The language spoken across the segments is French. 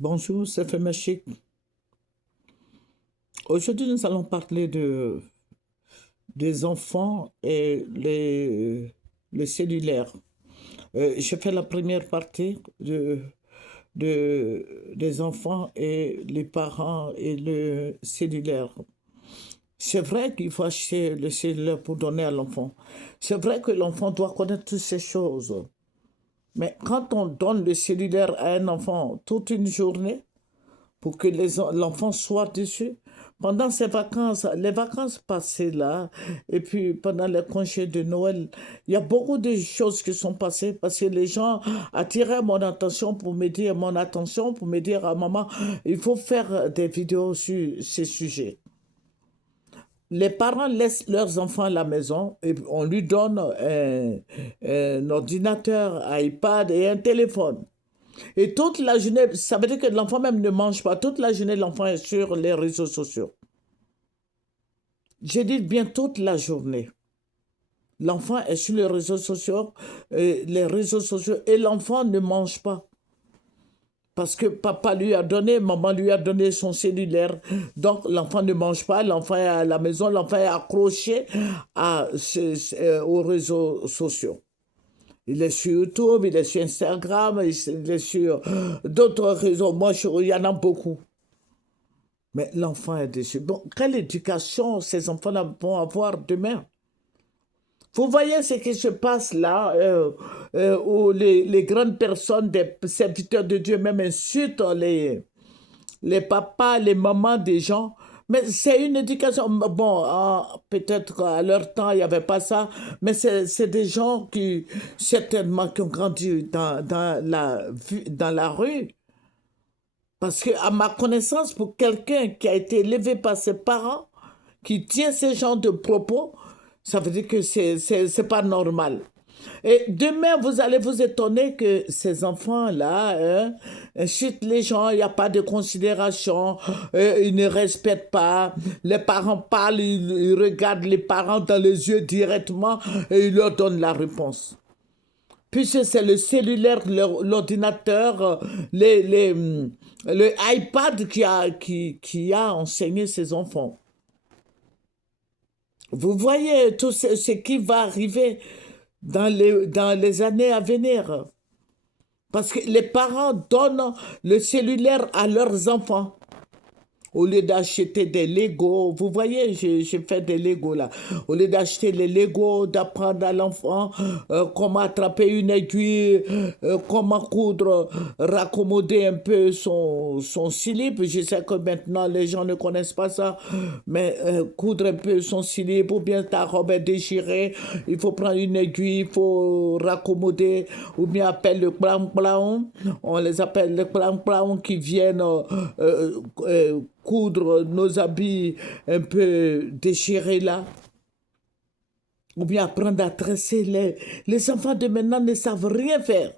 Bonjour, c'est Femachik. Aujourd'hui, nous allons parler des enfants et le cellulaire. Je fais la première partie des enfants et les parents et le cellulaire. C'est vrai qu'il faut acheter le cellulaire pour donner à l'enfant. C'est vrai que l'enfant doit connaître toutes ces choses. Mais quand on donne le cellulaire à un enfant toute une journée, pour que l'enfant soit dessus. Pendant ces vacances, les vacances passées là, et puis pendant les congés de Noël, il y a beaucoup de choses qui sont passées parce que les gens attiraient mon attention pour me dire, mon attention pour me dire à maman, il faut faire des vidéos sur ces sujets. Les parents laissent leurs enfants à la maison et on lui donne un ordinateur, un iPad et un téléphone. Et toute la journée, ça veut dire que l'enfant même ne mange pas. Toute la journée, l'enfant est sur les réseaux sociaux. J'ai dit bien toute la journée. L'enfant est sur les réseaux sociaux et l'enfant ne mange pas. Parce que papa lui a donné, maman lui a donné son cellulaire. Donc l'enfant ne mange pas, l'enfant est à la maison, l'enfant est accroché aux réseaux sociaux. Il est sur YouTube, il est sur Instagram, il est sur d'autres réseaux. Moi, il y en a beaucoup. Mais l'enfant est déçu. Bon, quelle éducation ces enfants-là vont avoir demain? Vous voyez ce qui se passe là, où les grandes personnes, des serviteurs de Dieu, même insultent les papas, les mamans des gens. Mais c'est une éducation. Bon, peut-être à leur temps, il n'y avait pas ça, mais c'est des gens qui, certainement, qui ont grandi dans la rue. Parce que, à ma connaissance, pour quelqu'un qui a été élevé par ses parents, qui tient ce genre de propos, ça veut dire que c'est pas normal. Et demain, vous allez vous étonner que ces enfants-là insultent les gens, il n'y a pas de considération, ils ne respectent pas. Les parents parlent, ils regardent les parents dans les yeux directement et ils leur donnent la réponse. Puisque c'est le cellulaire, l'ordinateur, le iPad qui a enseigné ses enfants. Vous voyez tout ce qui va arriver dans les années à venir. Parce que les parents donnent le cellulaire à leurs enfants. Au lieu d'acheter des Legos, vous voyez, j'ai fait des Legos là. Au lieu d'acheter les Legos, d'apprendre à l'enfant comment attraper une aiguille, comment coudre, raccommoder un peu son slip. Je sais que maintenant les gens ne connaissent pas ça, mais coudre un peu son slip ou bien ta robe est déchirée, il faut prendre une aiguille, il faut raccommoder, ou bien appelle le plan on les appelle le plan qui viennent coudre nos habits un peu déchirés là, ou bien apprendre à tresser. Les enfants de maintenant ne savent rien faire.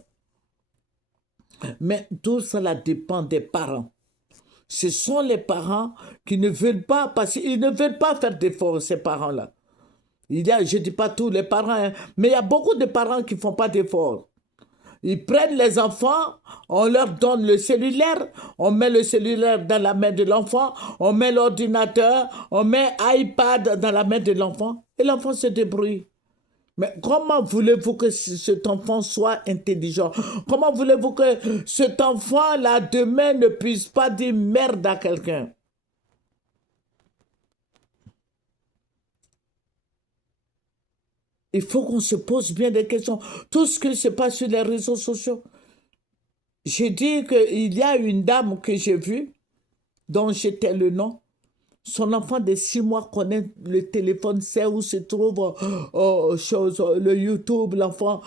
Mais tout cela dépend des parents. Ce sont les parents qui ne veulent pas, parce qu'ils ne veulent pas faire d'efforts, ces parents-là. Je ne dis pas tous les parents, hein, mais il y a beaucoup de parents qui ne font pas d'efforts. Ils prennent les enfants, on leur donne le cellulaire, on met le cellulaire dans la main de l'enfant, on met l'ordinateur, on met iPad dans la main de l'enfant et l'enfant se débrouille. Mais comment voulez-vous que cet enfant soit intelligent? Comment voulez-vous que cet enfant-là demain ne puisse pas dire merde à quelqu'un? Il faut qu'on se pose bien des questions. Tout ce qui se passe sur les réseaux sociaux. J'ai dit qu'il y a une dame que j'ai vue, dont j'étais le nom. Son enfant de 6 mois connaît le téléphone, sait où se trouve le YouTube. L'enfant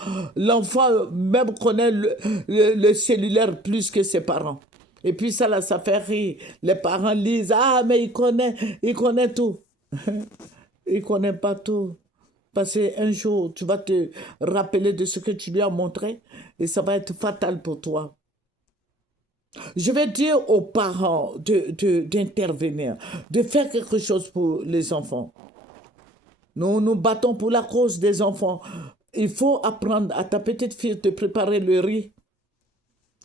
même connaît le cellulaire plus que ses parents. Et puis ça, là, ça fait rire. Les parents lisent, ah, mais il connaît tout. Il connaît pas tout. Parce qu'un jour, tu vas te rappeler de ce que tu lui as montré et ça va être fatal pour toi. Je vais dire aux parents d'intervenir, de faire quelque chose pour les enfants. Nous nous battons pour la cause des enfants. Il faut apprendre à ta petite fille de préparer le riz.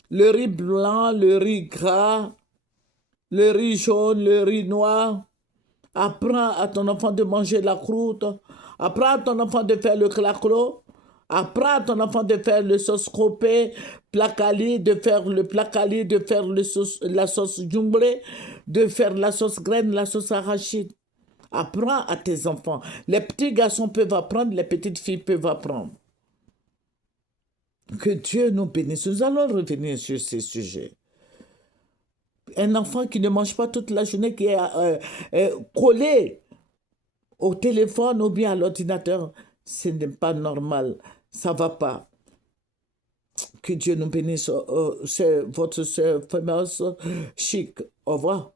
le riz blanc, le riz gras, le riz jaune, le riz noir. Apprends à ton enfant de manger la croûte. Apprends à ton enfant de faire le claclo. Apprends à ton enfant de faire le sauce cropé, placali, de faire le placali, de faire la sauce jumblée, de faire la sauce graine, la sauce arachide. Apprends à tes enfants. Les petits garçons peuvent apprendre, les petites filles peuvent apprendre. Que Dieu nous bénisse. Nous allons revenir sur ces sujets. Un enfant qui ne mange pas toute la journée, qui est collé au téléphone ou bien à l'ordinateur, ce n'est pas normal. Ça ne va pas. Que Dieu nous bénisse. C'est votre sœur fameuse Chic. Au revoir.